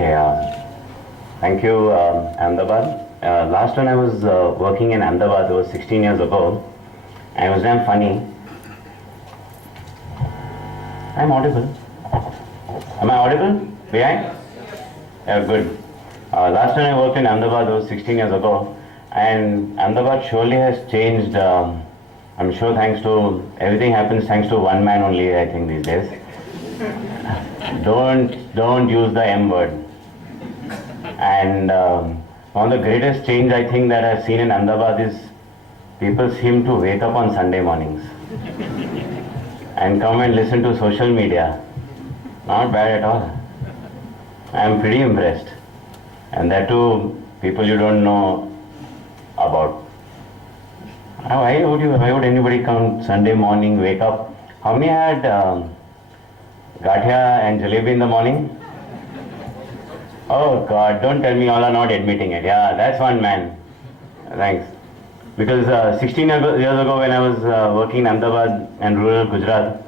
Okay, thank you, Ahmedabad. Last when I was working in Ahmedabad, it was 16 years ago, and it was damn funny. I'm audible. Am I audible? Behind? Yeah, good. Last time I worked in Ahmedabad, it was 16 years ago, and Ahmedabad surely has changed. I'm sure thanks to, everything happens thanks to one man only, I think, these days. Don't use the M word. And one of the greatest change I think that I've seen in Ahmedabad is people seem to wake up on Sunday mornings and come and listen to social media. Not bad at all. I'm pretty impressed. And that too, people you don't know about. Why would anybody come Sunday morning, wake up? How many had gathia and jalebi in the morning? Oh God, don't tell me all are not admitting it. Yeah, that's one man. Thanks. Because 16 years ago when I was working in Ahmedabad and rural Gujarat,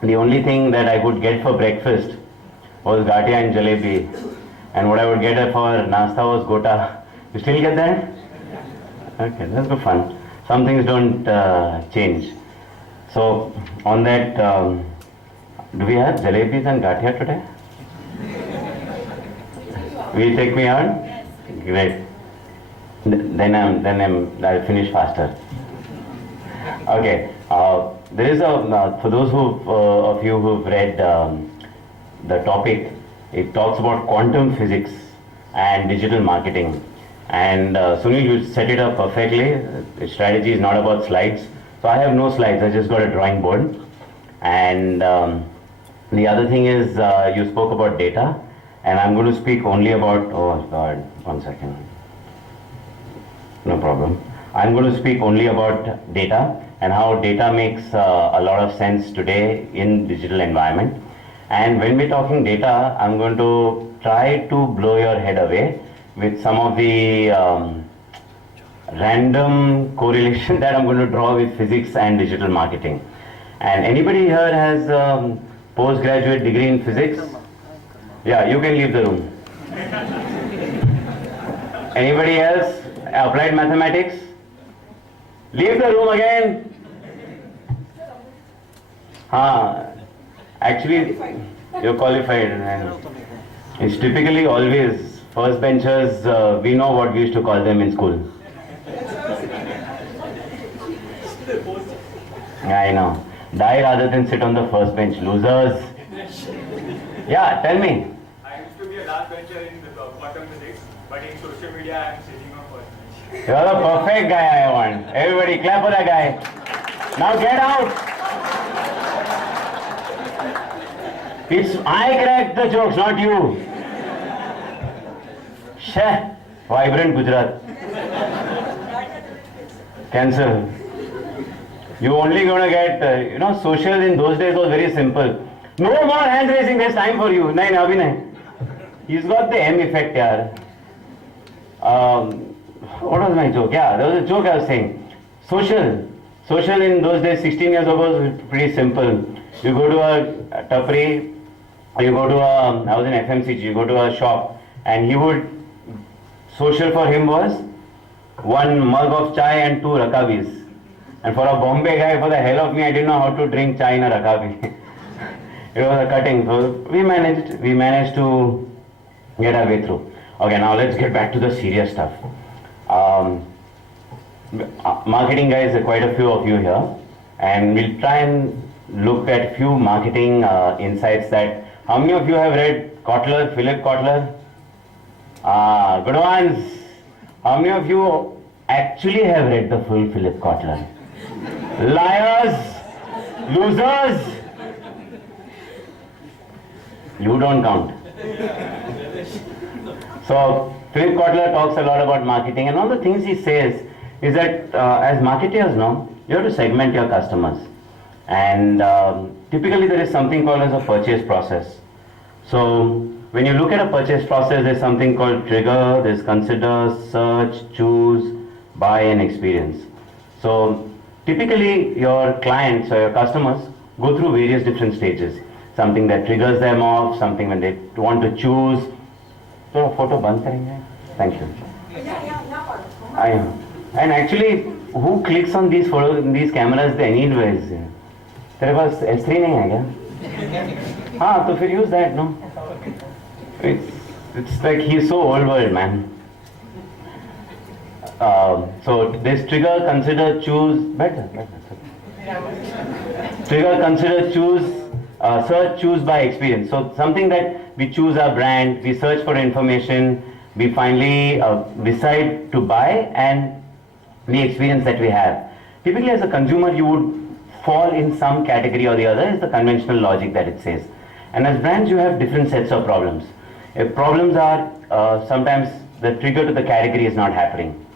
the only thing that I could get for breakfast was gathia and jalebi. And what I would get for nasta was gota. You still get that? Okay, that's good fun. Some things don't change. So, on that, do we have jalebis and gathia today? Will you take me out? Great. I'll finish faster. Okay. There is for those of you who've read the topic, it talks about quantum physics and digital marketing. And Sunil, you set it up perfectly. Strategy is not about slides. So I have no slides, I just got a drawing board. And the other thing is you spoke about data. And I'm going to speak only about, oh God, 1 second. No problem. I'm going to speak only about data and how data makes a lot of sense today in digital environment. And when we're talking data, I'm going to try to blow your head away with some of the random correlation that I'm going to draw with physics and digital marketing. And anybody here has postgraduate degree in physics? Yeah, you can leave the room. Anybody else? Applied mathematics? Leave the room again. Actually, you're qualified. And it's typically always first benchers, we know what we used to call them in school. Yeah, I know. Die rather than sit on the first bench. Losers. Yeah, tell me. I used to be a last bencher in the quantum physics, but in social media I am sitting on first bench. You're the perfect guy I want. Everybody clap for that guy. Now get out. I cracked the jokes, not you. Sheh, vibrant Gujarat. Cancel. You only gonna get, social in those days was very simple. No more hand raising, there's time for you. Nahin, abhi nahin. He's got the M effect, yaar. What was my joke? Yeah, there was a joke I was saying. Social in those days, 16 years ago, was pretty simple. You go to a tapri, you go to I was in FMCG, you go to a shop, and social for him was 1 mug of chai and 2 rakabis. And for a Bombay guy, for the hell of me, I didn't know how to drink chai in a rakabi. It was a cutting, so we managed to get our way through. Okay, now let's get back to the serious stuff. Marketing guys, quite a few of you here, and we'll try and look at few marketing insights that, how many of you have read Kotler, Philip Kotler? Good ones. How many of you actually have read the full Philip Kotler? Liars, losers. You don't count. So Philip Kotler talks a lot about marketing, and one of the things he says is that as marketers now, you have to segment your customers. And typically there is something called as a purchase process. So when you look at a purchase process, there's something called trigger, there's consider, search, choose, buy, and experience. So typically your clients or your customers go through various different stages. Something that triggers them off, something when they want to choose, थोड़ा photo बंद करेंगे. Thank you. I am. And actually, who clicks on these photos, these cameras anyways? तेरे पास S3 नहीं है क्या? हाँ, तो फिर use that, no? It's like he's so old world, man. So this trigger, consider, choose, better. Trigger, consider, choose, search, choose by experience. So something that we choose our brand, we search for information, we finally decide to buy, and the experience that we have. Typically as a consumer you would fall in some category or the other, is the conventional logic that it says. And as brands you have different sets of problems. If problems are sometimes the trigger to the category is not happening,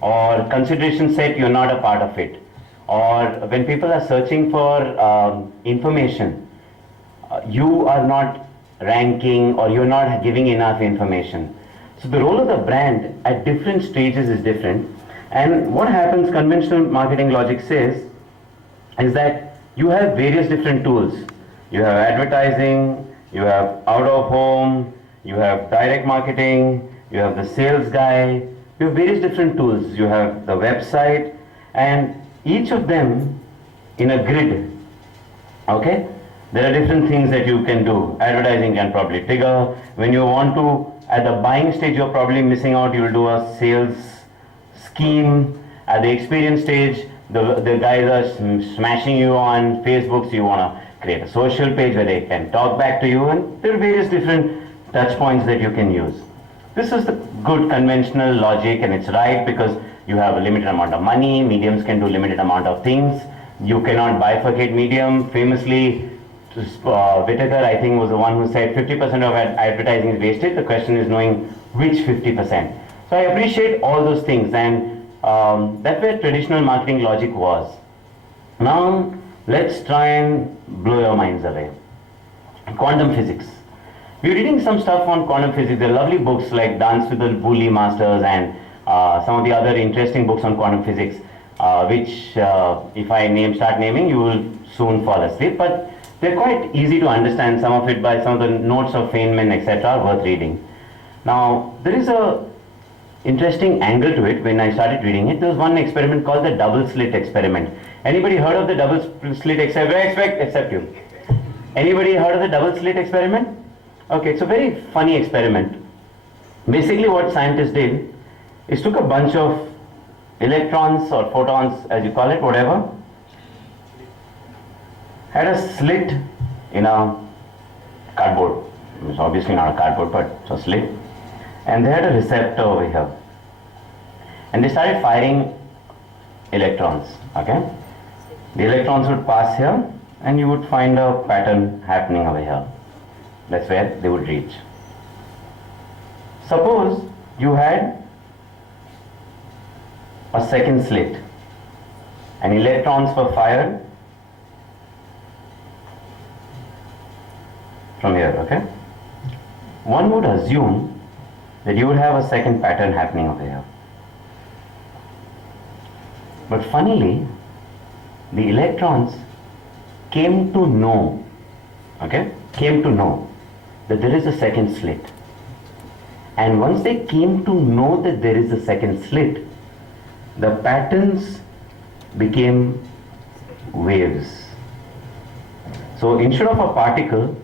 or consideration set you're not a part of it, or when people are searching for information, you are not ranking or you're not giving enough information. So the role of the brand at different stages is different. And what happens, conventional marketing logic says, is that you have various different tools. You have advertising, you have out of home, you have direct marketing, you have the sales guy, you have various different tools. You have the website, and each of them in a grid. Okay? There are different things that you can do. Advertising can probably trigger. When you want to, at the buying stage, you're probably missing out. You will do a sales scheme. At the experience stage, the guys are smashing you on Facebook, so you want to create a social page where they can talk back to you, and there are various different touch points that you can use. This is the good conventional logic, and it's right because you have a limited amount of money. Mediums can do limited amount of things. You cannot bifurcate medium. Famously, Whitaker, I think, was the one who said 50% of advertising is wasted. The question is knowing which 50%. So I appreciate all those things, and that's where traditional marketing logic was. Now let's try and blow your minds away. Quantum physics. We're reading some stuff on quantum physics. There are lovely books like Dance with the Woolly Masters and some of the other interesting books on quantum physics, which if I start naming, you will soon fall asleep. But they're quite easy to understand. Some of it by some of the notes of Feynman, etc., are worth reading. Now, there is a interesting angle to it. When I started reading it, there was one experiment called the double slit experiment. Anybody heard of the double slit experiment? Except you. Anybody heard of the double slit experiment? Okay, it's a very funny experiment. Basically what scientists did is took a bunch of electrons or photons, as you call it, whatever, had a slit in a cardboard. It's obviously not a cardboard, but it's a slit. And they had a receptor over here. And they started firing electrons, okay? The electrons would pass here, and you would find a pattern happening over here. That's where they would reach. Suppose you had a second slit, and electrons were fired from here, okay? One would assume that you would have a second pattern happening over here. But funnily, the electrons came to know, okay? Came to know that there is a second slit. And once they came to know that there is a second slit, the patterns became waves. So instead of a particle,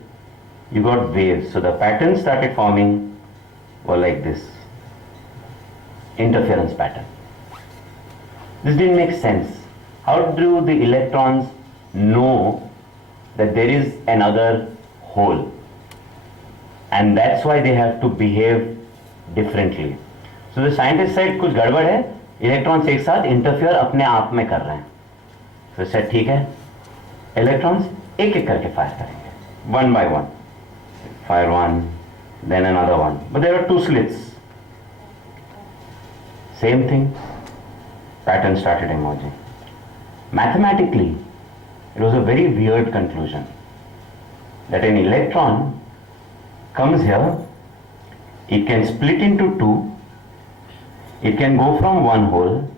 you got waves. So the patterns started forming were like this. Interference pattern. This didn't make sense. How do the electrons know that there is another hole? And that's why they have to behave differently. So the scientist said कुछ गड़बड़ है, electrons एक साथ interfere अपने आप में कर रहे हैं. So said ठीक है, electrons एक एक करके fire करेंगे, one by one. Fire one, then another one. But there are two slits. Same thing, pattern started emerging. Mathematically, it was a very weird conclusion that an electron comes here, it can split into two, it can go from one hole,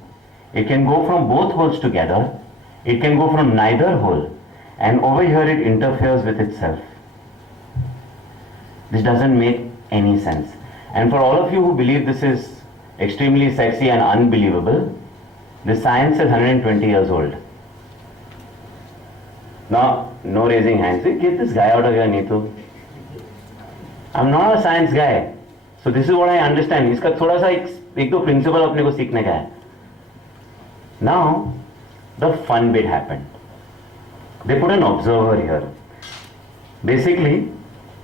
it can go from both holes together, it can go from neither hole, and over here it interferes with itself. This doesn't make any sense. And for all of you who believe this is extremely sexy and unbelievable, this science is 120 years old. Now, no raising hands. Get this guy out of here, Neetu. I'm not a science guy. So this is what I understand. इसका थोड़ा सा एक दो principle अपने को सीखने का है. Now, the fun bit happened. They put an observer here. Basically,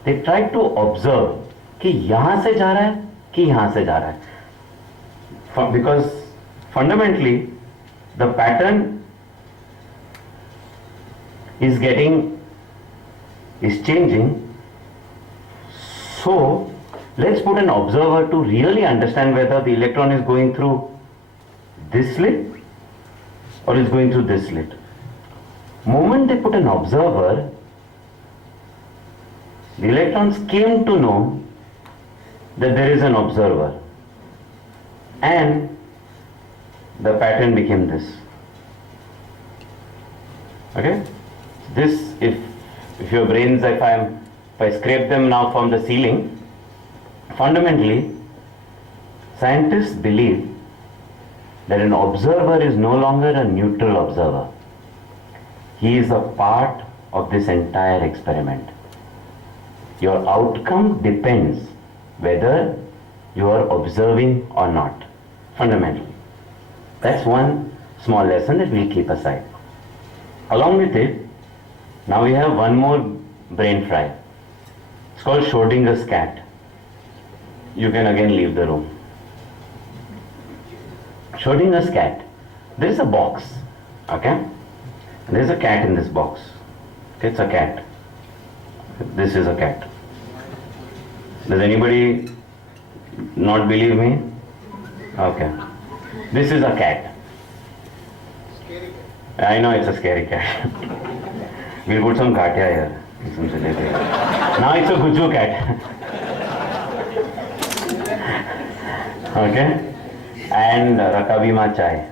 they tried to observe कि यहाँ से जा रहा है कि यहाँ से जा रहा है. Because fundamentally, the pattern is changing. So, let's put an observer to really understand whether the electron is going through this slit or is going through this slit. Moment they put an observer, the electrons came to know that there is an observer, and the pattern became this. Okay? This, if your brains, if I scrape them now from the ceiling, fundamentally, scientists believe that an observer is no longer a neutral observer. He is a part of this entire experiment. Your outcome depends whether you are observing or not, fundamentally. That's one small lesson that we'll keep aside. Along with it, now we have one more brain fry. It's called Schrodinger's cat. You can again leave the room. Schrodinger's cat. There is a box, okay? There is a cat in this box. Okay, it's a cat. This is a cat. Does anybody not believe me? Okay. This is a cat. Scary cat. I know it's a scary cat. We'll put some katya here. Now it's a Guju cat. Okay? And Rakabima chai.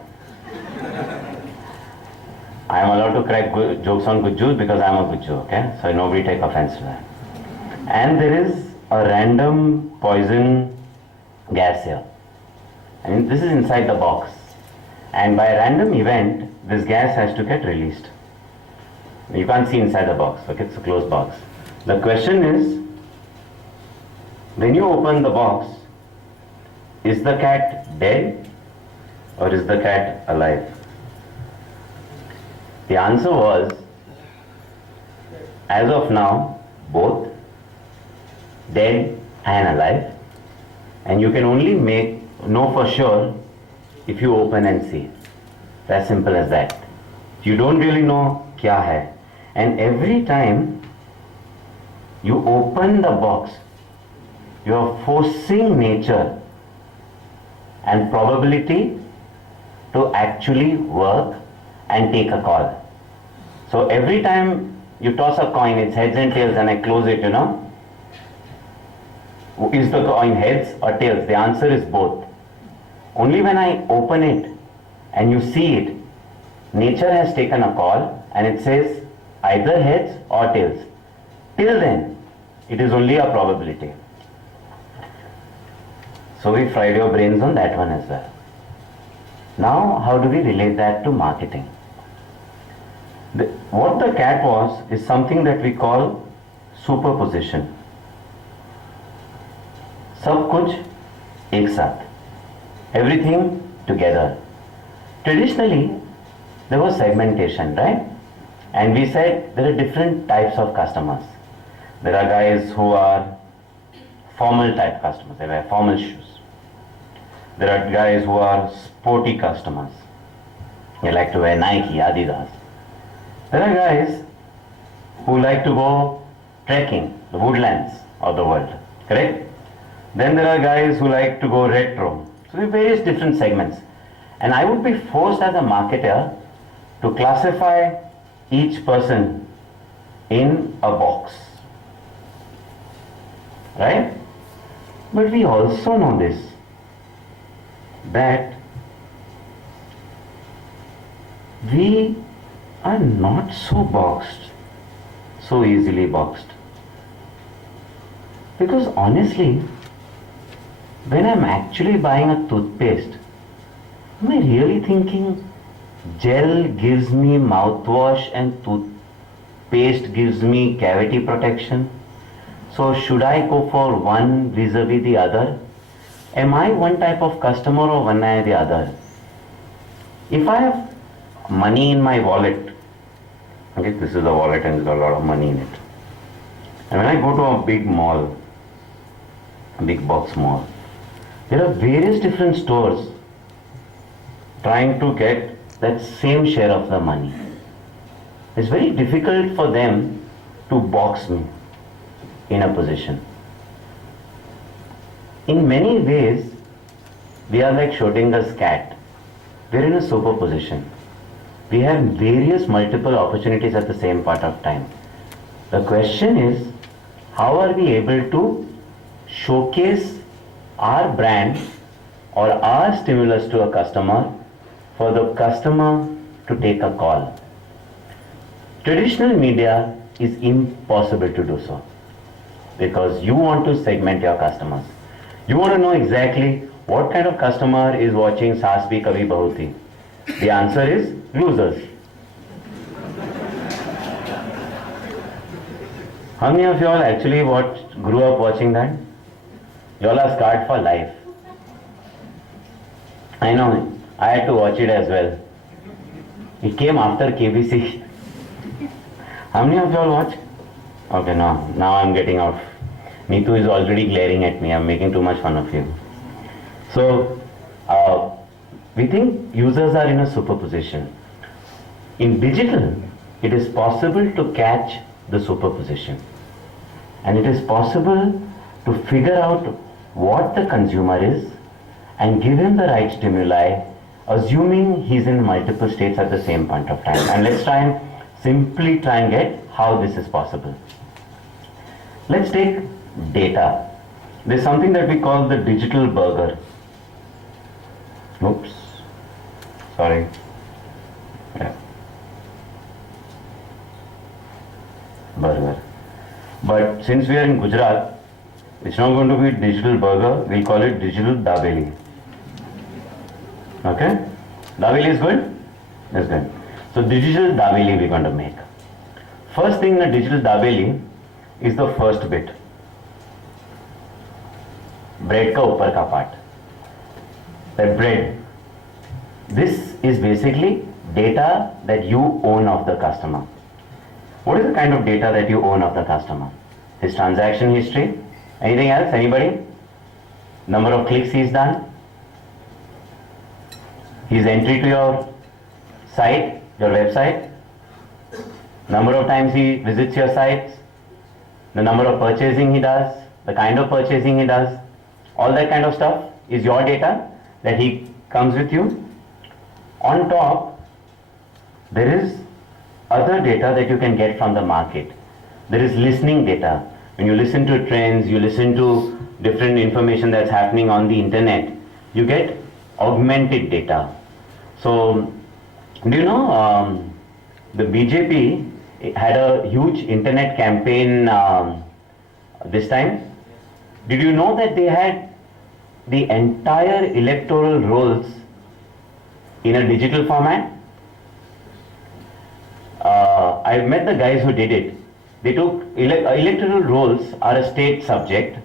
I am allowed to crack jokes on Gujus because I am a Guju, okay? So nobody take offense to that. And there is a random poison gas here. And this is inside the box. And by a random event, this gas has to get released. You can't see inside the box, okay? It's a closed box. The question is, when you open the box, is the cat dead or is the cat alive? The answer was, as of now, both dead and alive, and you can only know for sure if you open and see. It's as simple as that. You don't really know kya hai, and every time you open the box, you are forcing nature and probability to actually work and take a call. So every time you toss a coin, it's heads and tails, and I close it, is the coin heads or tails? The answer is both. Only when I open it and you see it, nature has taken a call and it says either heads or tails. Till then, it is only a probability. So we fried your brains on that one as well. Now, how do we relate that to marketing? What the cat was is something that we call superposition. सब कुछ एक साथ, everything together. Traditionally, there was segmentation, right? And we said there are different types of customers. There are guys who are formal type customers, they wear formal shoes. There are guys who are sporty customers. They like to wear Nike, Adidas. There are guys who like to go trekking, the woodlands of the world, correct? Then there are guys who like to go retro. So there are various different segments. And I would be forced as a marketer to classify each person in a box. Right? But we also know this, that we are not so boxed, so easily boxed. Because honestly, when I'm actually buying a toothpaste, am I really thinking gel gives me mouthwash and toothpaste gives me cavity protection? So should I go for one vis-a-vis the other? Am I one type of customer or one I the other? If I have money in my wallet, okay, this is a wallet and it's got a lot of money in it. And when I go to a big mall, a big box mall, there are various different stores trying to get that same share of the money. It's very difficult for them to box me in a position. In many ways, we are like Schrödinger's cat. We're in a superposition. We have various multiple opportunities at the same point of time. The question is, how are we able to showcase our brand or our stimulus to a customer for the customer to take a call? Traditional media is impossible to do so because you want to segment your customers. You want to know exactly what kind of customer is watching Saas Bhi Kabhi Bahu Thi. The answer is losers. How many of you all actually grew up watching that? You all are scarred for life. I know, I had to watch it as well. It came after KBC. How many of you all watch? Okay, no, now I'm getting off. Neetu is already glaring at me. I'm making too much fun of you. So, we think users are in a superposition. In digital, it is possible to catch the superposition. And it is possible to figure out what the consumer is and give him the right stimuli, assuming he's in multiple states at the same point of time. And let's simply try and get how this is possible. Let's take data. There's something that we call the digital burger. Oops. Sorry. Yeah. Burger. But since we are in Gujarat, it's not going to be digital burger, we'll call it digital dabeli. Okay? Dabeli is good? That's good. So digital dabeli we're going to make. First thing in a digital dabeli is the first bit. Bread ka upar ka part. That bread. This is basically data that you own of the customer. What is the kind of data that you own of the customer? His transaction history? Anything else? Anybody? Number of clicks he's done? His entry to your site, your website? Number of times he visits your sites? The number of purchasing he does? The kind of purchasing he does? All that kind of stuff is your data that he comes with you. On top, there is other data that you can get from the market. There is listening data. When you listen to trends, you listen to different information that's happening on the internet, you get augmented data. So, do you know the BJP had a huge internet campaign this time? Did you know that they had the entire electoral rolls in a digital format? I've met the guys who did it. They took electoral rolls are a state subject,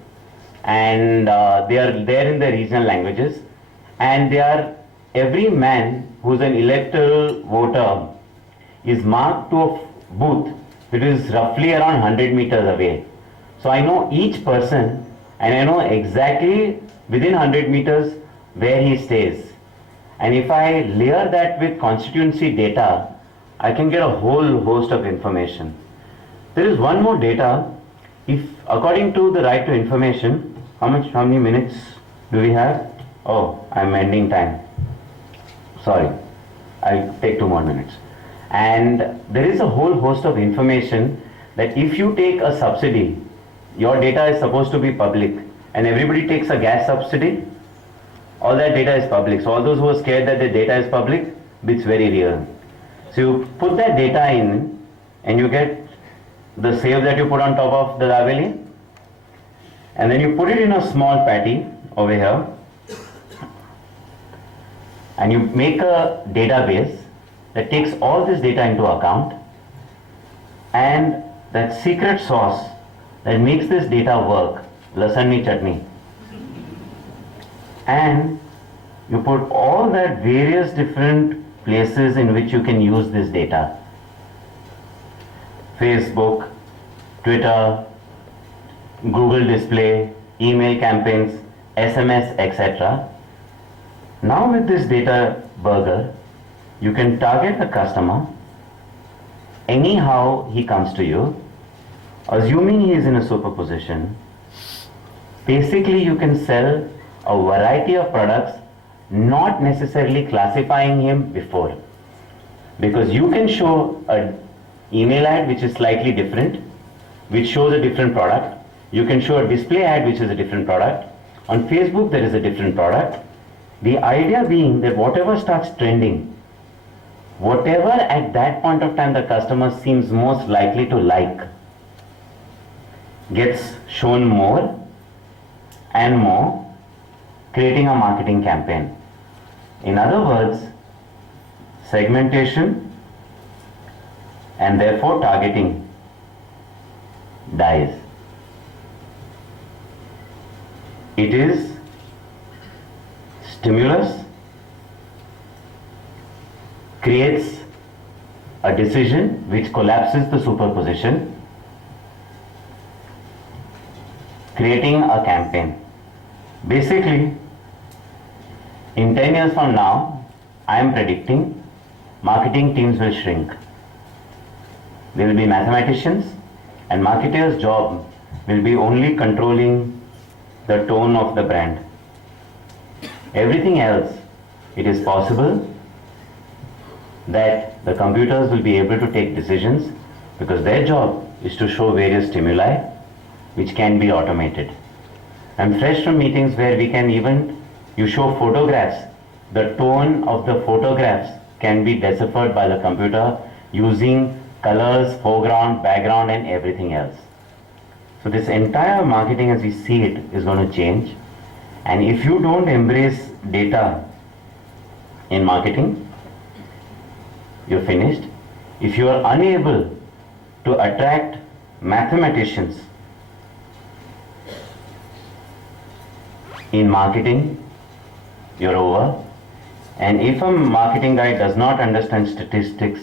and they are there in the regional languages, and they are every man who's an electoral voter is marked to a booth that is roughly around 100 meters away. So I know each person, and I know exactly within 100 meters where he stays. And if I layer that with constituency data, I can get a whole host of information. There is one more data. If according to the right to information, how many minutes do we have? Oh, I'm ending time. Sorry, I'll take 2 more minutes. And there is a whole host of information that if you take a subsidy, your data is supposed to be public, and everybody takes a gas subsidy, all that data is public. So all those who are scared that the data is public, it's very real. So you put that data in and you get the save that you put on top of the labelling, and then you put it in a small patty. over here, and you make a database that takes all this data into account, and that secret sauce that makes this data work, lasanmi chutney, and you put all that various different places in which you can use this data. Facebook, Twitter, Google display, email campaigns, SMS, etc. Now with this data burger, you can target the customer anyhow he comes to you, assuming he is in a superposition. Basically, you can sell a variety of products, not necessarily classifying him before, because you can show an email ad which is slightly different, which shows a different product. You can show a display ad which is a different product. On Facebook there is a different product. The idea being that whatever starts trending, whatever at that point of time the customer seems most likely to like, gets shown more and more, creating a marketing campaign. In other words, segmentation and therefore targeting dies. It is stimulus, creates a decision which collapses the superposition, creating a campaign. Basically, in 10 years from now, I am predicting marketing teams will shrink. They will be mathematicians, and marketers' job will be only controlling the tone of the brand. Everything else, it is possible that the computers will be able to take decisions because their job is to show various stimuli which can be automated. I'm fresh from meetings where we can even, you show photographs, the tone of the photographs can be deciphered by the computer using colors, foreground, background and everything else. So this entire marketing as we see it is going to change, and if you don't embrace data in marketing, you're finished. If you are unable to attract mathematicians in marketing, you're over. And if a marketing guy does not understand statistics,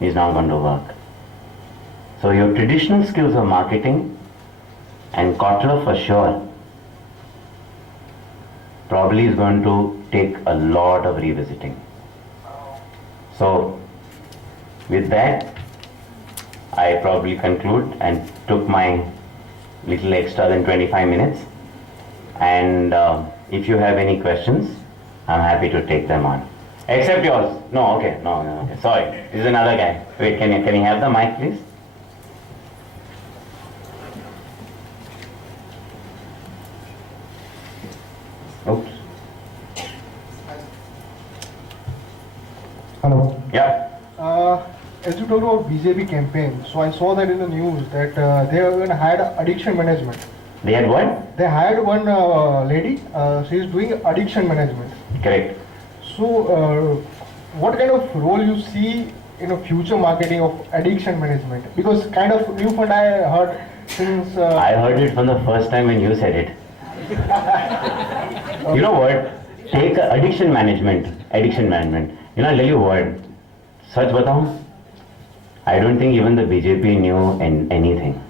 he's not going to work. So your traditional skills of marketing and Kotler for sure probably is going to take a lot of revisiting. So with that, I probably conclude and took my little extra than 25 minutes. And if you have any questions, I'm happy to take them on. Except yours. No, okay, no, okay. Sorry, this is another guy. Wait, can you have the mic, please? Oops. Hello. Yeah. As you talked about BJP campaign, so I saw that in the news that they even had addiction management. They had what? They hired one lady, she is doing addiction management. Correct. So, what kind of role you see in a future marketing of addiction management? Because kind of new fund I heard since... I heard it from the first time when you said it. You know what? Take addiction management. You know, I'll tell you what. Such batao, I don't think even the BJP knew anything.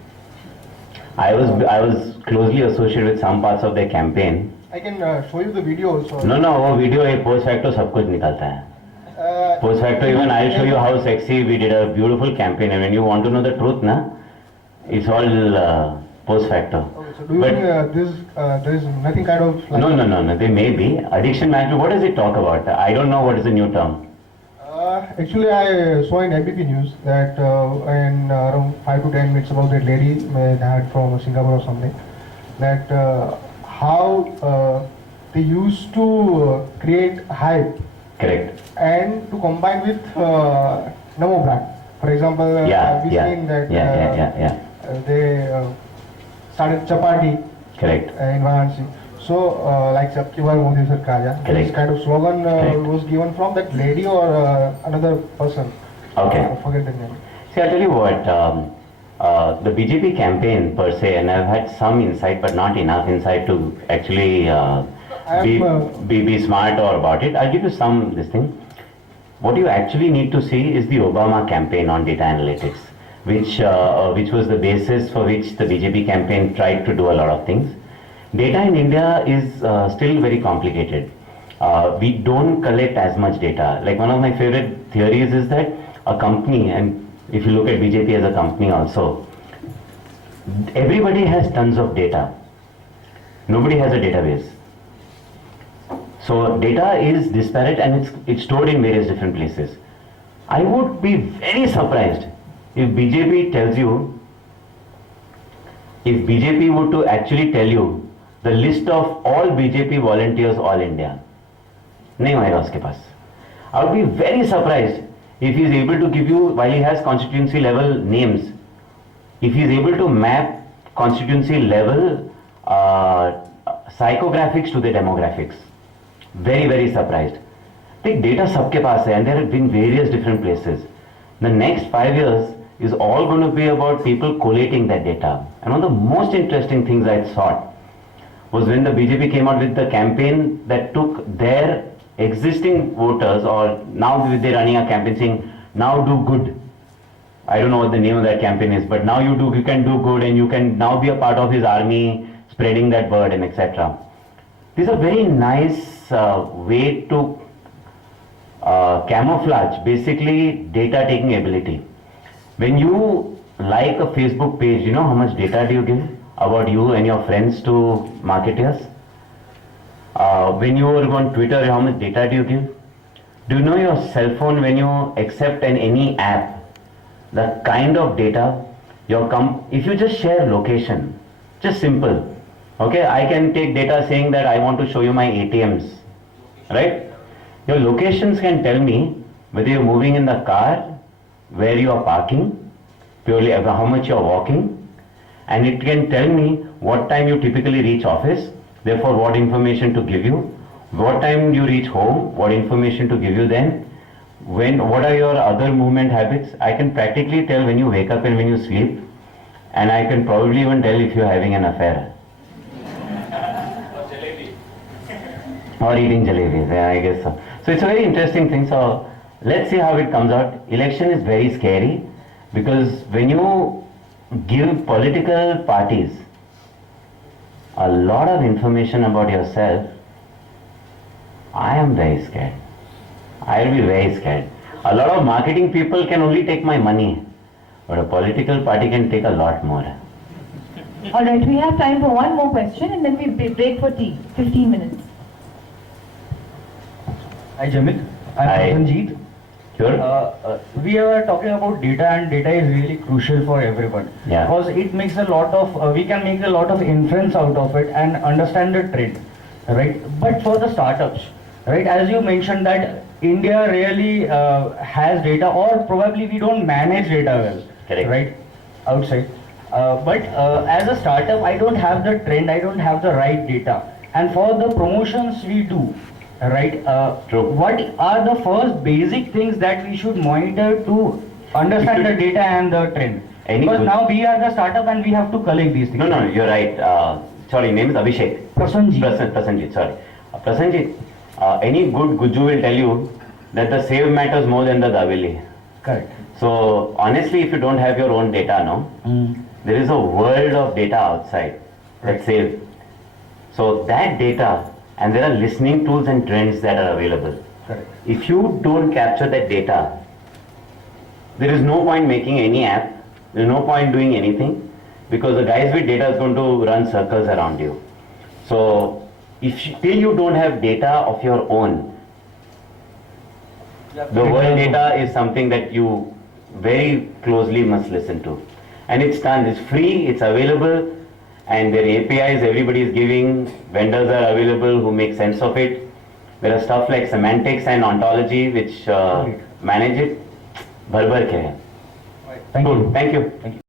I was closely associated with some parts of their campaign. I can show you the video also. No, वो video एक post facto सब कुछ निकलता है. Post facto even I'll show you how sexy we did a beautiful campaign, and when you want to know the truth, na, it's all post facto. Okay, so do you think there is nothing kind of like... No, there may be. Addiction management, what does it talk about? I don't know what is the new term. Actually, I saw in ABP News that in around 5 to 10 minutes about that lady they had from Singapore or something, that how they used to create hype. Correct. And to combine with Namo brand. For example, we've seen that they started chapati. Correct. in Varanasi. So, like Sabki Bar Modi Sarkar, yeah, this Correct. kind of slogan Correct. was given from that lady or another person. Okay. I forget the name. See, I'll tell you what, the BJP campaign per se, and I've had some insight, but not enough insight to actually be smart or about it. I'll give you some this thing. What you actually need to see is the Obama campaign on data analytics, which was the basis for which the BJP campaign tried to do a lot of things. Data in India is still very complicated. We don't collect as much data. Like one of my favorite theories is that a company, and if you look at BJP as a company also, everybody has tons of data. Nobody has a database. So data is disparate and it's stored in various different places. I would be very surprised if BJP tells you, if BJP were to actually tell you the list of all BJP volunteers all India. नहीं होएगा उसके पास. I would be very surprised if he is able to give you, while he has constituency level names, if he is able to map constituency level psychographics to the demographics. Very, very surprised. Take data सबके पास है, and there have been various different places. The next 5 years is all going to be about people collating that data. And one of the most interesting things I thought was when the BJP came out with the campaign that took their existing voters, or now they're running a campaign saying, now do good. I don't know what the name of that campaign is, but now you can do good and you can now be a part of his army, spreading that word and etc. These are very nice way to camouflage basically data taking ability. When you like a Facebook page, you know how much data do you give about you and your friends to marketers? When you are on Twitter, how much data do you give? Do you know your cell phone, when you accept any app, the kind of data if you just share location, just simple. Okay, I can take data saying that I want to show you my ATMs, right? Your locations can tell me whether you're moving in the car, where you are parking, purely how much you're walking, and it can tell me what time you typically reach office, therefore what information to give you, what time you reach home, what information to give you then, what are your other movement habits. I can practically tell when you wake up and when you sleep, and I can probably even tell if you're having an affair. Or eating jalebis, yeah, I guess so. So it's a very interesting thing. So let's see how it comes out. Election is very scary because when you give political parties a lot of information about yourself, I am very scared. I'll be very scared. A lot of marketing people can only take my money, but a political party can take a lot more. Alright, we have time for one more question and then we break for tea. 15 minutes. Hi Jamil, I'm Hi. Prasanjit. Sure. We are talking about data, and data is really crucial for everyone. Yeah. Because it makes a lot of, we can make a lot of inference out of it and understand the trend, right? But for the startups, right, as you mentioned that India really has data, or probably we don't manage data well, Correct. right, outside. But as a startup, I don't have the trend, I don't have the right data. And for the promotions we do, right, True. what are the first basic things that we should monitor to understand the data and the trend? Because now we are the startup and we have to collect these things. No, you're right. Sorry, name is Abhishek. Prasanjit. Prasanjit, sorry. Prasanjit, any good Guju will tell you that the save matters more than the Davili. Correct. So honestly, if you don't have your own data, there is a world of data outside that save. So that data, and there are listening tools and trends that are available. Correct. If you don't capture that data, there is no point making any app, there is no point doing anything, because the guys with data is going to run circles around you. So till you don't have data of your own, the world data is something that you very closely must listen to. And it's done, it's free, it's available, and their APIs everybody is giving, vendors are available who make sense of it. There are stuff like semantics and ontology which manage it. Bhar ke hai. Thank you. Thank you.